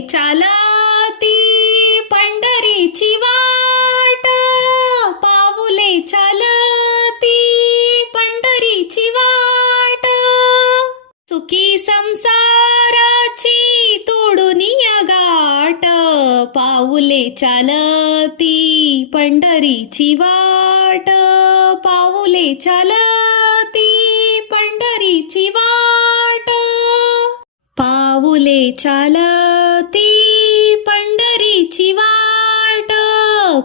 चालती पंढरीची वाट, पाऊले चालती पंढरीची वाट. सुखी संसाराची तोडून या गाठ, पाऊले चालती पंढरीची वाट, पाऊले चालती पंढरीची वाट. पाऊले चालती पंढरीची वाट,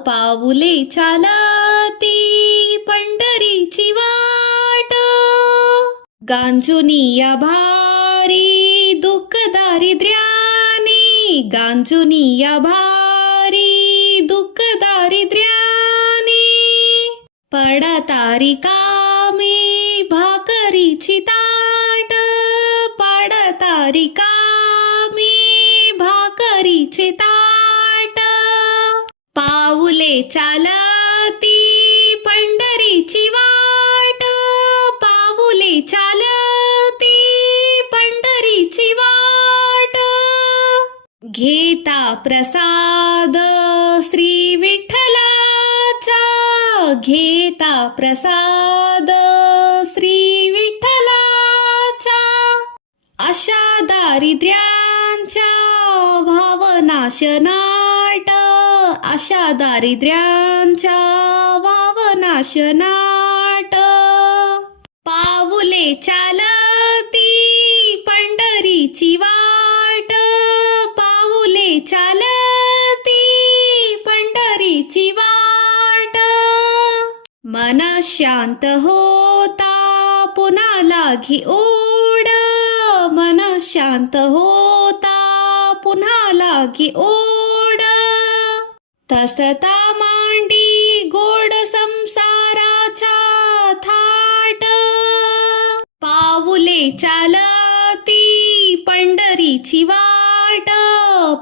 पाऊले चालती पंढरीची वाट. गांजुनी या भारी दुःख दारिद्र्याने, गांजुनी या भारी दुःख दारिद्र्याने. पडतारी कामी भाकरीची ताट, पडतारी कामी भाकरीचे ताट. पाऊले चालती पंढरीची वाट, पाऊले चालती पंढरीची वाट. घेता प्रसाद श्री विठ्ठलाचा, घेता प्रसाद श्री विठ्ठलाचा. अशा दारिद्र्यांच्या भावनाशनाट, अशा दारिद्र्यांच्या भावनाशनाट. पाऊले चालती पंढरीची वाट, पाऊले चालती पंढरीची वाट. मन शांत होता पुन्हा लागी ओढ, मन शांत होता पुन्हा लागी ओढ. तसता मांडी गोड संसाराचा थाट, पाऊले चालती पंढरीची वाट,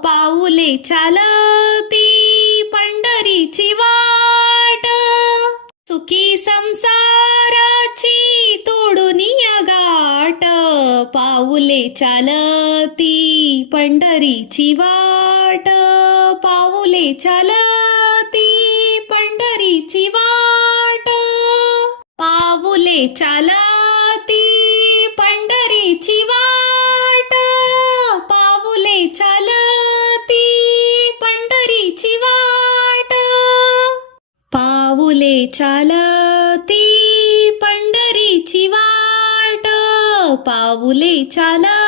पाऊले चालती पंढरीची वाट. सुखी संसाराची तोडून या गाठ, पाऊले चालती पंढरीची वाट, पाऊले चालती पंढरीची वाट. पाऊले चालती पंढरीची वाट, पाऊले चालती पंढरीची वाट. पाऊले चालती पंढरीची वाट, पाऊले चालती